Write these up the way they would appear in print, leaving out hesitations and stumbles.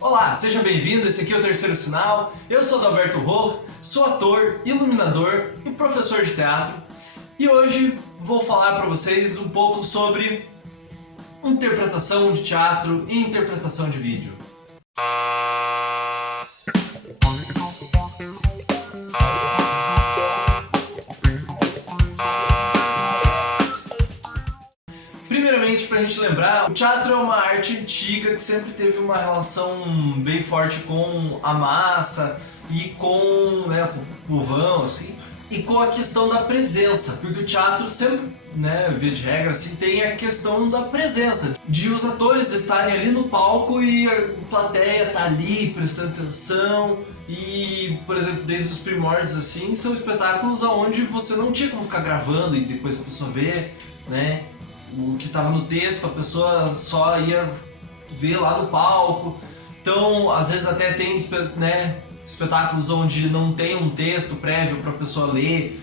Olá, seja bem-vindo, esse aqui é o Terceiro Sinal, eu sou Adalberto Rohr, sou ator, iluminador e professor de teatro e hoje vou falar para vocês um pouco sobre interpretação de teatro e interpretação de vídeo. Primeiramente, pra gente lembrar, o teatro é uma arte antiga que sempre teve uma relação bem forte com a massa e com, com o povão, assim, e com a questão da presença, porque o teatro sempre, via de regra, assim, tem a questão da presença, de os atores estarem ali no palco e a plateia tá ali prestando atenção. E, por exemplo, desde os primórdios, assim, são espetáculos onde você não tinha como ficar gravando e depois a pessoa ver, o que estava no texto, a pessoa só ia ver lá no palco. Então, às vezes até tem espetáculos onde não tem um texto prévio para a pessoa ler,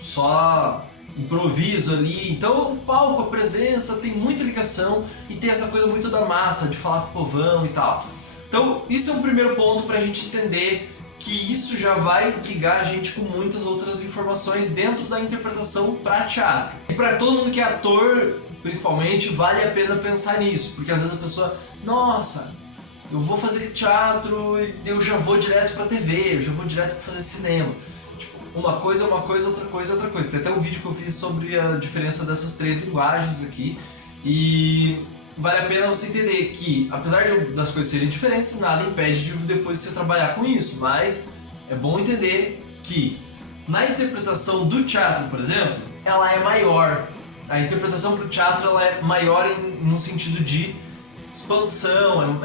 só improviso ali. Então, o palco, a presença, tem muita ligação e tem essa coisa muito da massa, de falar com o povão e tal. Então, isso é um primeiro ponto para a gente entender que isso já vai ligar a gente com muitas outras informações dentro da interpretação para teatro. E para todo mundo que é ator, principalmente, vale a pena pensar nisso, porque às vezes a pessoa, nossa, eu vou fazer teatro e eu já vou direto para TV, eu já vou direto para fazer cinema. Tipo, uma coisa é uma coisa, outra coisa é outra coisa. Tem até um vídeo que eu fiz sobre a diferença dessas três linguagens aqui e vale a pena você entender que, apesar das coisas serem diferentes, nada impede de depois você trabalhar com isso, mas é bom entender que na interpretação do teatro, por exemplo, ela é maior. A interpretação para o teatro ela é maior no sentido de expansão,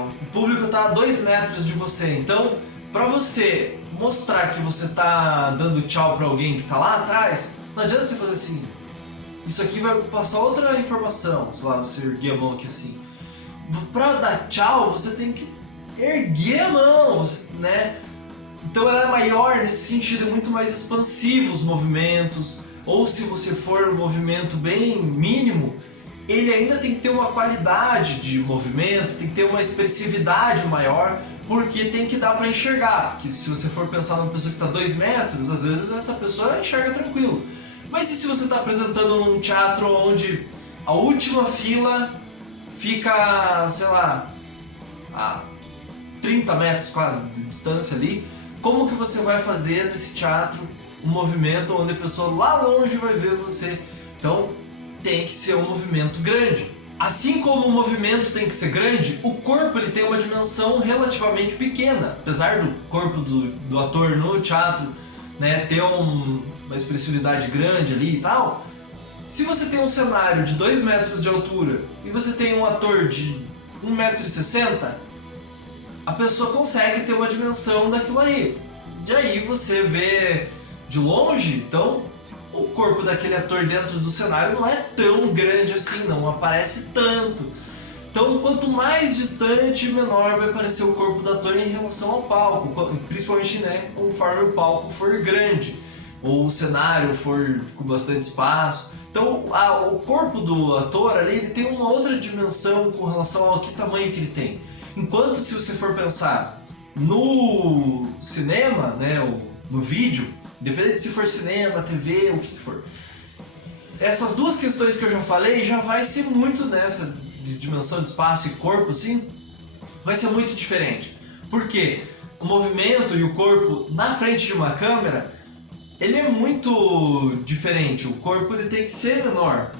o público está a 2 metros de você, então para você mostrar que você está dando tchau para alguém que está lá atrás, não adianta você fazer assim. Isso aqui vai passar outra informação, sei lá, você erguer a mão aqui assim. Pra dar tchau, você tem que erguer a mão, Então ela é maior nesse sentido, é muito mais expansivo os movimentos. Ou se você for um movimento bem mínimo, ele ainda tem que ter uma qualidade de movimento, tem que ter uma expressividade maior, porque tem que dar pra enxergar. Porque se você for pensar numa pessoa que tá a 2 metros, às vezes essa pessoa enxerga tranquilo. Mas e se você está apresentando num teatro onde a última fila fica, sei lá, a 30 metros quase de distância ali? Como que você vai fazer nesse teatro um movimento onde a pessoa lá longe vai ver você? Então tem que ser um movimento grande. Assim como o movimento tem que ser grande, o corpo ele tem uma dimensão relativamente pequena. Apesar do corpo do ator no teatro ter uma expressividade grande ali e tal, se você tem um cenário de 2 metros de altura e você tem um ator de 1,60 m, a pessoa consegue ter uma dimensão daquilo aí. E aí você vê de longe, então o corpo daquele ator dentro do cenário não é tão grande assim, não aparece tanto. Então, quanto mais distante, menor vai parecer o corpo do ator em relação ao palco, principalmente conforme o palco for grande ou o cenário for com bastante espaço. Então, o corpo do ator ali ele tem uma outra dimensão com relação ao que tamanho que ele tem. Enquanto se você for pensar no cinema, ou no vídeo, independente se for cinema, TV, o que for, essas duas questões que eu já falei já vai ser muito nessa de dimensão de espaço e corpo, assim, vai ser muito diferente. Porque o movimento e o corpo na frente de uma câmera, ele é muito diferente. O corpo ele tem que ser menor.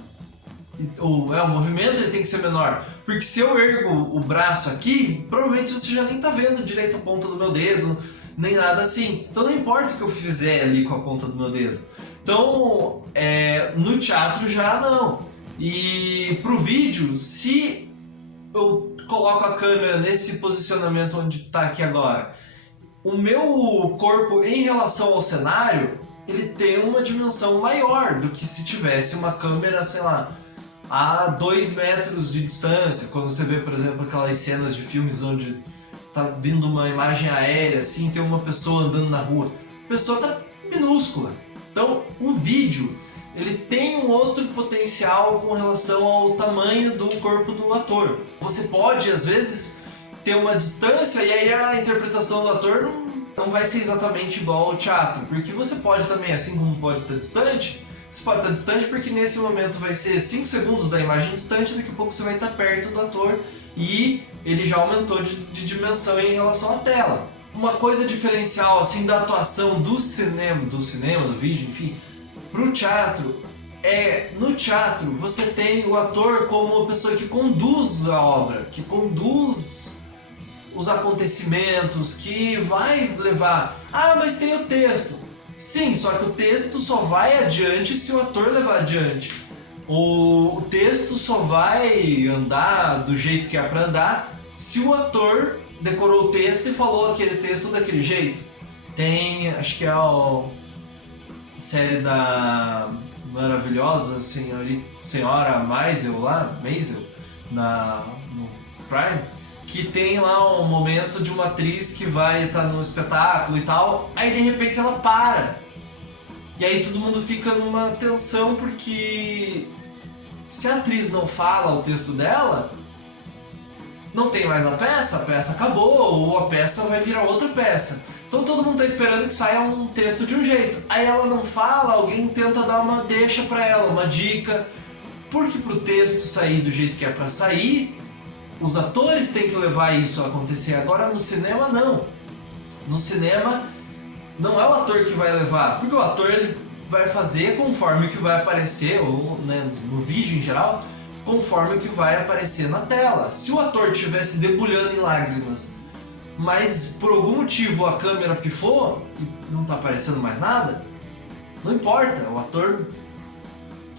O movimento ele tem que ser menor. Porque se eu ergo o braço aqui, provavelmente você já nem tá vendo direito a ponta do meu dedo, nem nada assim. Então não importa o que eu fizer ali com a ponta do meu dedo. Então, no teatro já não. E pro vídeo, se eu coloco a câmera nesse posicionamento onde está aqui agora, o meu corpo em relação ao cenário, ele tem uma dimensão maior do que se tivesse uma câmera, sei lá, a 2 metros de distância. Quando você vê, por exemplo, aquelas cenas de filmes onde tá vindo uma imagem aérea, assim, tem uma pessoa andando na rua, a pessoa tá minúscula. Então, o vídeo ele tem um outro potencial com relação ao tamanho do corpo do ator. Você pode, às vezes, ter uma distância e aí a interpretação do ator não vai ser exatamente igual ao teatro, porque você pode também, assim como pode estar distante, você pode estar distante porque nesse momento vai ser 5 segundos da imagem distante, daqui a pouco você vai estar perto do ator e ele já aumentou de dimensão em relação à tela. Uma coisa diferencial assim da atuação do cinema, do vídeo, enfim, pro teatro no teatro você tem o ator como uma pessoa que conduz a obra, que conduz os acontecimentos, que vai levar. Ah, mas tem o texto. Sim, só que o texto só vai adiante se o ator levar adiante. O texto só vai andar do jeito que é pra andar se o ator decorou o texto e falou aquele texto daquele jeito. Tem, acho que é a série da maravilhosa senhora Maisel lá, no Prime, que tem lá um momento de uma atriz que vai estar no espetáculo e tal, aí de repente ela para. E aí todo mundo fica numa tensão porque se a atriz não fala o texto dela, não tem mais a peça acabou, ou a peça vai virar outra peça. Então todo mundo tá esperando que saia um texto de um jeito. Aí ela não fala, alguém tenta dar uma deixa pra ela, uma dica. Porque pro texto sair do jeito que é pra sair, os atores têm que levar isso a acontecer. Agora no cinema não. No cinema não é o ator que vai levar, porque o ator ele vai fazer conforme o que vai aparecer, ou né, no vídeo em geral, conforme o que vai aparecer na tela. Se o ator estivesse debulhando em lágrimas, mas por algum motivo a câmera pifou e não tá aparecendo mais nada, não importa, o ator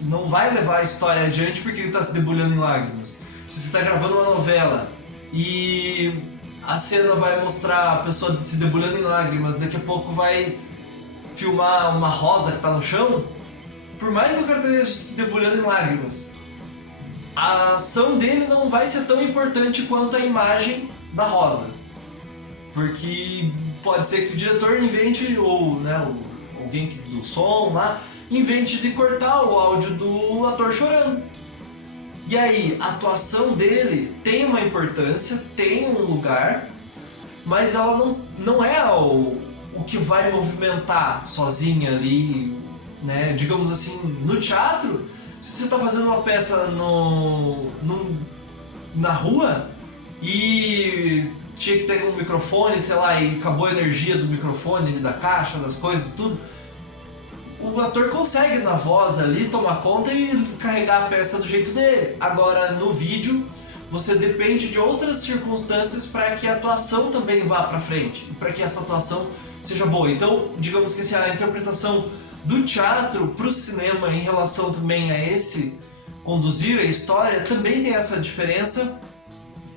não vai levar a história adiante porque ele tá se debulhando em lágrimas. Se você tá gravando uma novela e a cena vai mostrar a pessoa se debulhando em lágrimas, daqui a pouco vai filmar uma rosa que tá no chão, por mais que o cara esteja se debulhando em lágrimas, a ação dele não vai ser tão importante quanto a imagem da rosa. Porque pode ser que o diretor invente, ou né, alguém do som lá, invente de cortar o áudio do ator chorando. E aí, a atuação dele tem uma importância, tem um lugar, mas ela não é o que vai movimentar sozinha ali, né? Digamos assim, no teatro, se você está fazendo uma peça na rua e tinha que ter um microfone, sei lá, e acabou a energia do microfone, da caixa, das coisas, tudo, o ator consegue na voz ali tomar conta e carregar a peça do jeito dele. Agora no vídeo você depende de outras circunstâncias para que a atuação também vá para frente, para que essa atuação seja boa. Então, digamos que assim, a interpretação do teatro para o cinema em relação também a esse conduzir a história também tem essa diferença,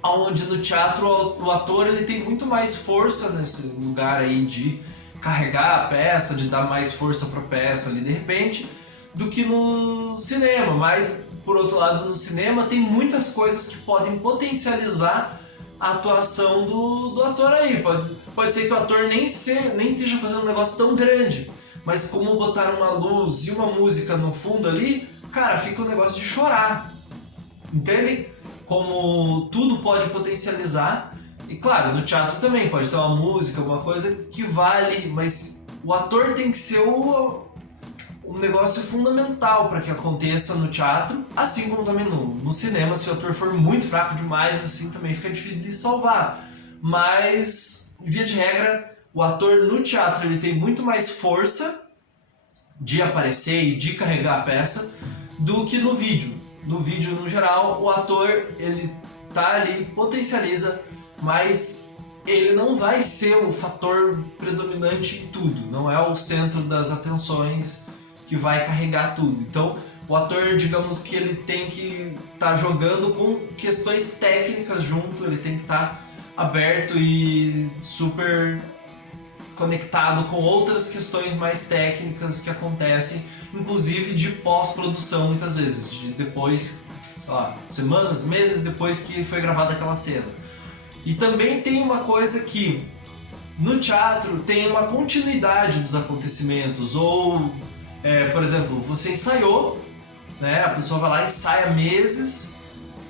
onde no teatro o ator ele tem muito mais força nesse lugar aí de carregar a peça, de dar mais força para a peça ali de repente, do que no cinema. Mas, por outro lado, no cinema tem muitas coisas que podem potencializar a atuação do ator aí. Pode ser que o ator nem esteja fazendo um negócio tão grande, mas como botar uma luz e uma música no fundo ali, cara, fica um negócio de chorar. Entendem? Como tudo pode potencializar. E claro, no teatro também pode ter uma música, alguma coisa que vale, mas o ator tem que ser um negócio fundamental para que aconteça no teatro, assim como também no cinema. Se o ator for muito fraco demais, assim também fica difícil de salvar. Mas, via de regra, o ator no teatro ele tem muito mais força de aparecer e de carregar a peça do que no vídeo. No vídeo, no geral, o ator ele tá ali, potencializa, mas ele não vai ser o fator predominante em tudo, não é o centro das atenções que vai carregar tudo. Então, o ator, digamos que ele tem que estar jogando com questões técnicas junto, ele tem que estar aberto e super conectado com outras questões mais técnicas que acontecem, inclusive de pós-produção muitas vezes, de depois, sei lá, semanas, meses depois que foi gravada aquela cena. E também tem uma coisa que no teatro tem uma continuidade dos acontecimentos, ou, por exemplo, você ensaiou, né, a pessoa vai lá e ensaia meses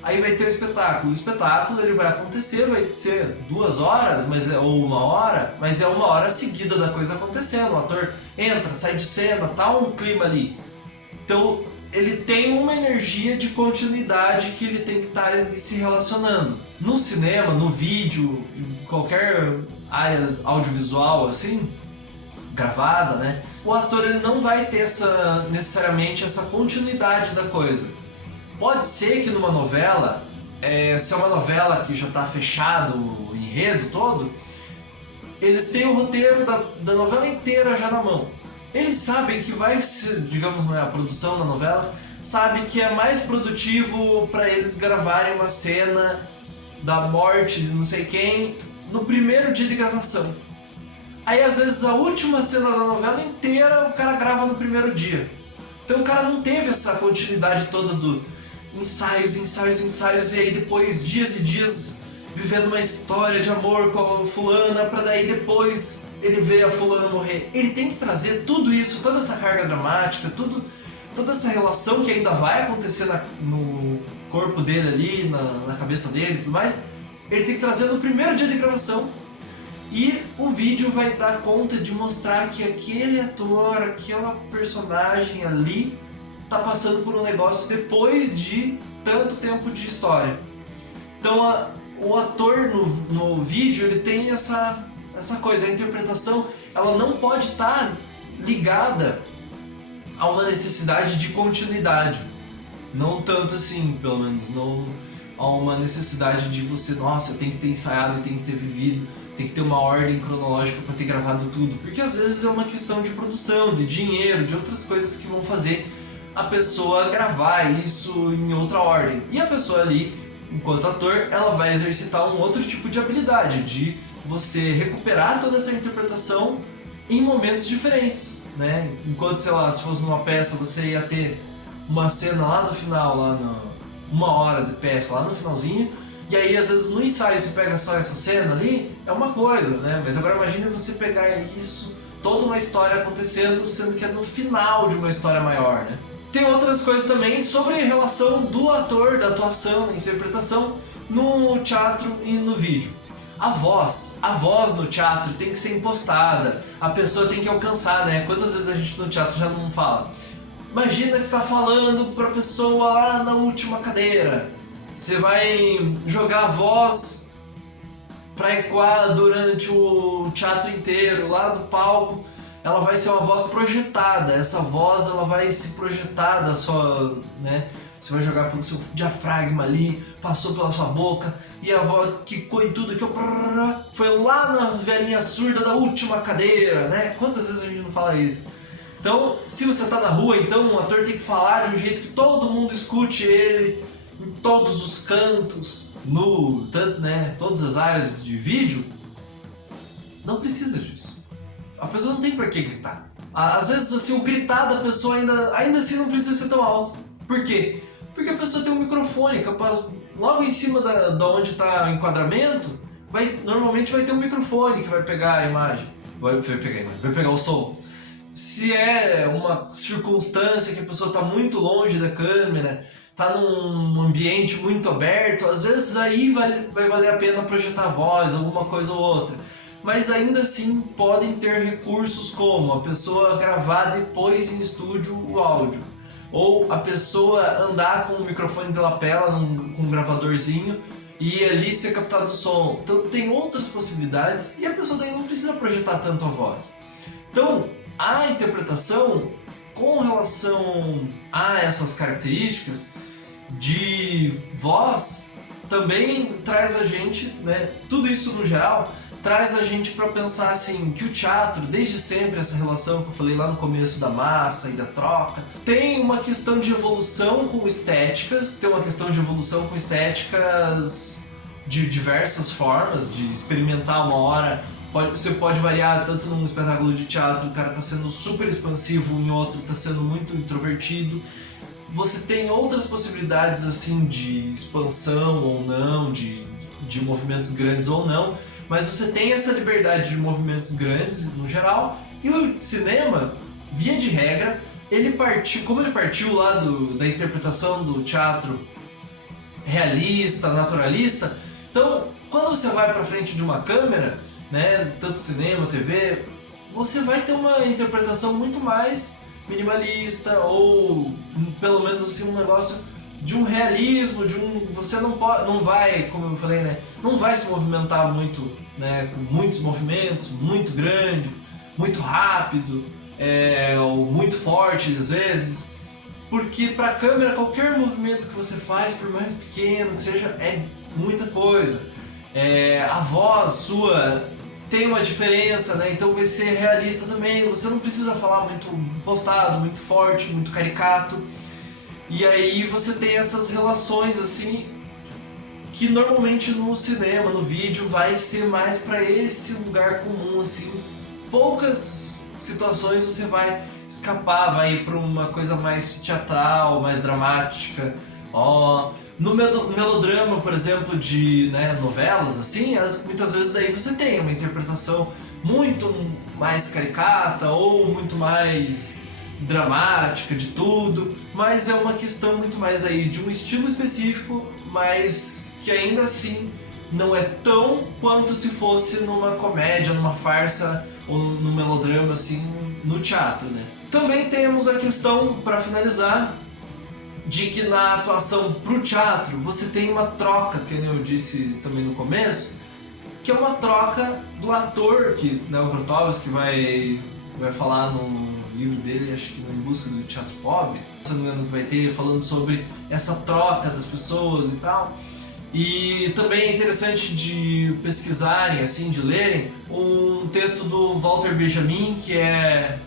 Aí vai ter o espetáculo. O espetáculo ele vai acontecer, vai ser 2 horas, ou 1 hora, mas é 1 hora seguida da coisa acontecendo. O ator entra, sai de cena, tá um clima ali. Então ele tem uma energia de continuidade que ele tem que estar ali se relacionando. No cinema, no vídeo, em qualquer área audiovisual assim, gravada, né? O ator ele não vai ter necessariamente essa continuidade da coisa. Pode ser que numa novela, se é uma novela que já está fechado o enredo todo, eles têm o roteiro da novela inteira já na mão. Eles sabem que vai ser, digamos, né, a produção da novela, sabe que é mais produtivo para eles gravarem uma cena da morte de não sei quem no primeiro dia de gravação. Aí às vezes a última cena da novela inteira o cara grava no primeiro dia. Então o cara não teve essa continuidade toda do ensaios, e aí depois dias e dias vivendo uma história de amor com a fulana pra daí depois ele ver a fulana morrer. Ele tem que trazer tudo isso, toda essa carga dramática, toda essa relação que ainda vai acontecer no corpo dele ali, na cabeça dele e tudo mais. Ele tem que trazer no primeiro dia de gravação. E o vídeo vai dar conta de mostrar que aquele ator, aquela personagem ali tá passando por um negócio depois de tanto tempo de história. Então o ator no vídeo ele tem essa coisa, a interpretação ela não pode estar ligada a uma necessidade de continuidade. Não tanto assim, pelo menos, não a uma necessidade de você, nossa, tem que ter ensaiado, tem que ter vivido, tem que ter uma ordem cronológica para ter gravado tudo. Porque às vezes é uma questão de produção, de dinheiro, de outras coisas que vão fazer a pessoa gravar isso em outra ordem. E a pessoa ali, enquanto ator, ela vai exercitar um outro tipo de habilidade, de você recuperar toda essa interpretação em momentos diferentes, né? Enquanto, sei lá, se fosse numa peça, você ia ter uma cena lá no final, uma hora de peça, lá no finalzinho, e aí às vezes no ensaio você pega só essa cena ali, é uma coisa, né? Mas agora imagine você pegar isso, toda uma história acontecendo, sendo que é no final de uma história maior, né? Tem outras coisas também sobre a relação do ator, da atuação, da interpretação no teatro e no vídeo. A voz no teatro tem que ser impostada, a pessoa tem que alcançar, né? Quantas vezes a gente no teatro já não fala? Imagina que você está falando para a pessoa lá na última cadeira. Você vai jogar a voz para ecoar durante o teatro inteiro, lá do palco. Ela vai ser uma voz projetada, essa voz ela vai se projetar da sua, né? Você vai jogar pelo seu diafragma ali, passou pela sua boca, e a voz quicou em tudo, que foi lá na velhinha surda da última cadeira, né? Quantas vezes a gente não fala isso? Então, se você tá na rua, então o ator tem que falar de um jeito que todo mundo escute ele, em todos os cantos, tanto, né, todas as áreas de vídeo. Não precisa disso. A pessoa não tem por que gritar. Às vezes, assim, o gritar da pessoa ainda assim não precisa ser tão alto. Por quê? Porque a pessoa tem um microfone, capaz, logo em cima da onde está o enquadramento, normalmente vai ter um microfone que vai pegar a imagem. Vai pegar o som. Se é uma circunstância que a pessoa está muito longe da câmera, está num ambiente muito aberto, às vezes aí vai valer a pena projetar a voz, alguma coisa ou outra. Mas ainda assim podem ter recursos como a pessoa gravar depois em estúdio o áudio, ou a pessoa andar com o microfone de lapela, com um gravadorzinho, e ali ser captado o som. Então tem outras possibilidades e a pessoa daí não precisa projetar tanto a voz. Então a interpretação com relação a essas características de voz também traz a gente, né, tudo isso no geral, traz a gente para pensar assim, que o teatro, desde sempre, essa relação que eu falei lá no começo da massa e da troca, tem uma questão de evolução com estéticas, de diversas formas, de experimentar uma hora. Você pode variar tanto num espetáculo de teatro, o cara tá sendo super expansivo, em outro tá sendo muito introvertido. Você tem outras possibilidades assim de expansão ou não, de movimentos grandes ou não, mas você tem essa liberdade de movimentos grandes no geral. E o cinema, via de regra, como ele partiu lá da interpretação do teatro realista, naturalista. Então, quando você vai para frente de uma câmera, né, tanto cinema, TV, você vai ter uma interpretação muito mais minimalista, ou pelo menos assim um negócio de um realismo, você não pode, não vai, como eu falei, né, não vai se movimentar muito, né, com muitos movimentos, muito grande, muito rápido, ou muito forte às vezes, porque para a câmera qualquer movimento que você faz, por mais pequeno que seja, é muita coisa. A voz sua tem uma diferença, né? Então vai ser realista também. Você não precisa falar muito impostado, muito forte, muito caricato. E aí você tem essas relações assim que normalmente no cinema, no vídeo, vai ser mais para esse lugar comum, assim. Poucas situações você vai escapar, vai ir para uma coisa mais teatral, mais dramática. No melodrama, por exemplo, de, né, novelas, assim, muitas vezes daí você tem uma interpretação muito mais caricata ou muito mais dramática de tudo, mas é uma questão muito mais aí de um estilo específico, mas que ainda assim não é tão quanto se fosse numa comédia, numa farsa ou num melodrama, assim, no teatro, né? Também temos a questão, para finalizar, de que na atuação pro teatro você tem uma troca, que eu disse também no começo, que é uma troca do ator, que, né, o Grotowski vai falar no livro dele, acho que no Em Busca do Teatro Pobre, se não me engano, vai ter falando sobre essa troca das pessoas e tal. E também é interessante de pesquisarem, assim, de lerem, um texto do Walter Benjamin, que é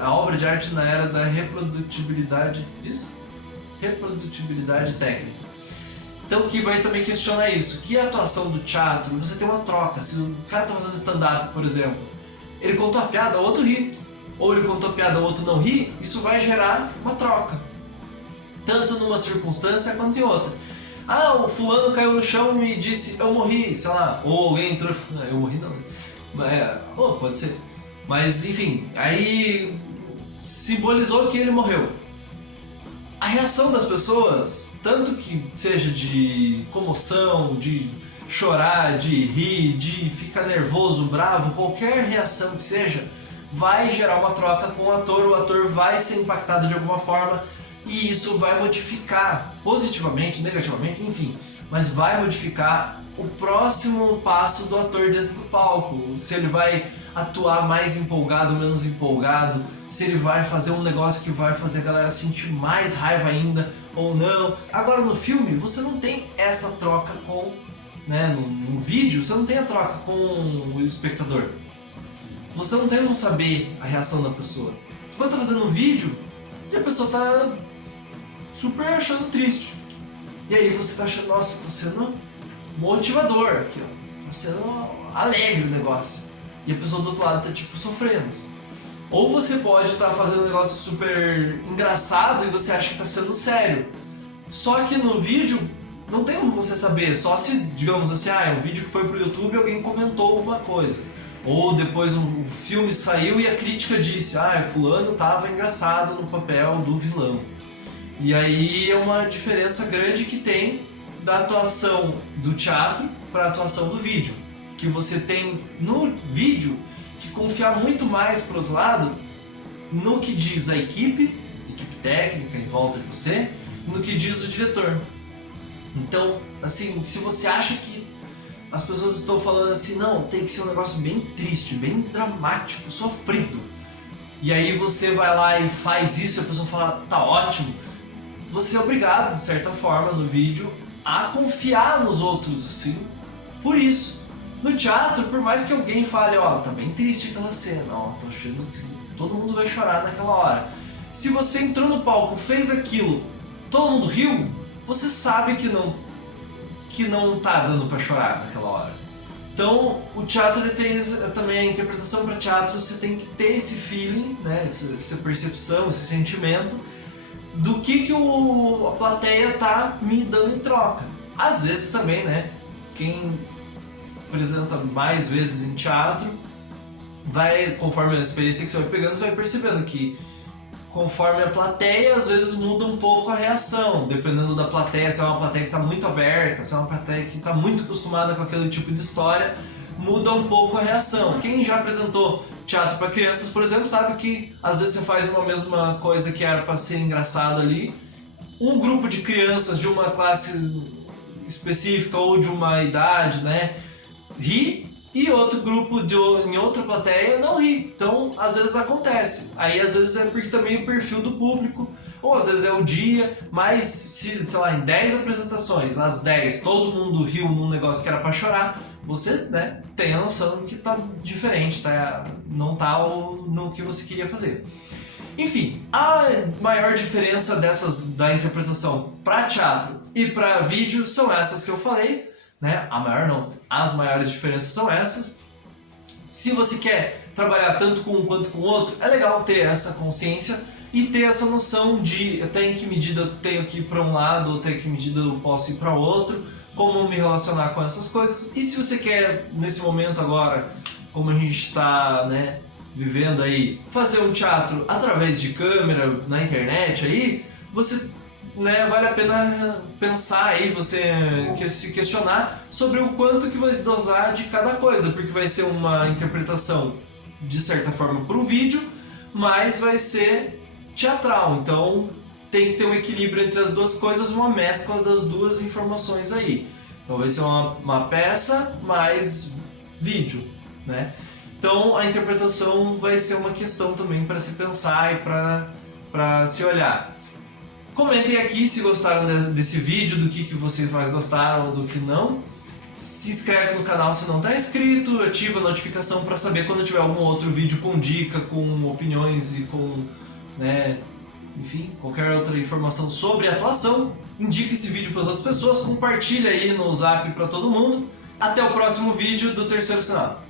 a obra de arte na era da reprodutibilidade, isso? Reprodutibilidade técnica. Então, que vai também questionar isso, que a atuação do teatro, você tem uma troca. Se o cara tá fazendo stand-up, por exemplo, ele contou a piada, o outro ri, ou ele contou a piada, o outro não ri, isso vai gerar uma troca, tanto numa circunstância quanto em outra. O fulano caiu no chão e disse, eu morri, sei lá, ou alguém entrou e falou, eu morri não, pode ser. Mas enfim, aí simbolizou que ele morreu. A reação das pessoas, tanto que seja de comoção, de chorar, de rir, de ficar nervoso, bravo, qualquer reação que seja, vai gerar uma troca com o ator vai ser impactado de alguma forma e isso vai modificar positivamente, negativamente, enfim, mas vai modificar o próximo passo do ator dentro do palco, se ele vai atuar mais empolgado, menos empolgado, se ele vai fazer um negócio que vai fazer a galera sentir mais raiva ainda ou não. Agora no filme você não tem essa troca com, né, no vídeo você não tem a troca com o espectador. Você não tem como saber a reação da pessoa. Você pode estar fazendo um vídeo e a pessoa tá super achando triste. E aí você tá achando, nossa, tá sendo motivador aqui, ó. Tá sendo alegre o negócio. E a pessoa do outro lado tá tipo sofrendo. Ou você pode estar fazendo um negócio super engraçado e você acha que tá sendo sério. Só que no vídeo não tem como você saber, só se, digamos assim, é um vídeo que foi pro YouTube e alguém comentou alguma coisa. Ou depois um filme saiu e a crítica disse, fulano tava engraçado no papel do vilão. E aí é uma diferença grande que tem da atuação do teatro para a atuação do vídeo. Que você tem no vídeo que confiar muito mais, por outro lado, no que diz a equipe técnica em volta de você, no que diz o diretor. Então, assim, se você acha que as pessoas estão falando assim, não, tem que ser um negócio bem triste, bem dramático, sofrido, e aí você vai lá e faz isso e a pessoa fala, tá ótimo, você é obrigado, de certa forma, no vídeo, a confiar nos outros, assim, por isso. No teatro, por mais que alguém fale, tá bem triste aquela cena, tô achando que todo mundo vai chorar naquela hora. Se você entrou no palco, fez aquilo, todo mundo riu, você sabe que não tá dando pra chorar naquela hora. Então, o teatro ele tem também a interpretação para teatro, você tem que ter esse feeling, né, essa percepção, esse sentimento do que a plateia tá me dando em troca. Às vezes também, né, quem apresenta mais vezes em teatro, conforme a experiência que você vai pegando, você vai percebendo que conforme a plateia, às vezes muda um pouco a reação, dependendo da plateia, se é uma plateia que está muito aberta, se é uma plateia que está muito acostumada com aquele tipo de história, muda um pouco a reação. Quem já apresentou teatro para crianças, por exemplo, sabe que às vezes você faz uma mesma coisa que era para ser engraçado ali, um grupo de crianças de uma classe específica ou de uma idade, né, ri, e outro grupo em outra plateia não ri. Então, às vezes acontece. Aí, às vezes é porque também o perfil do público, ou às vezes é o dia, mas se, sei lá, em 10 apresentações, às 10, todo mundo riu num negócio que era pra chorar, você, né, tem a noção que tá diferente, tá? Não tá no que você queria fazer. Enfim, a maior diferença da interpretação para teatro e para vídeo são essas que eu falei, né? A maior não, as maiores diferenças são essas. Se você quer trabalhar tanto com um quanto com o outro, é legal ter essa consciência e ter essa noção de até em que medida eu tenho que ir para um lado, até em que medida eu posso ir para outro, como me relacionar com essas coisas. E se você quer, nesse momento agora, como a gente está, né, vivendo aí, fazer um teatro através de câmera, na internet aí, você, né, vale a pena pensar aí, você se questionar sobre o quanto que vai dosar de cada coisa, porque vai ser uma interpretação de certa forma para o vídeo, mas vai ser teatral, então tem que ter um equilíbrio entre as duas coisas, uma mescla das duas informações aí. Então vai ser uma peça mais vídeo, né? Então a interpretação vai ser uma questão também para se pensar e para se olhar. Comentem aqui se gostaram desse vídeo, do que vocês mais gostaram, do que não. Se inscreve no canal se não está inscrito, ativa a notificação para saber quando tiver algum outro vídeo com dica, com opiniões e com, né, enfim, qualquer outra informação sobre atuação. Indique esse vídeo para as outras pessoas, compartilha aí no Zap para todo mundo. Até o próximo vídeo do Terceiro Sinal.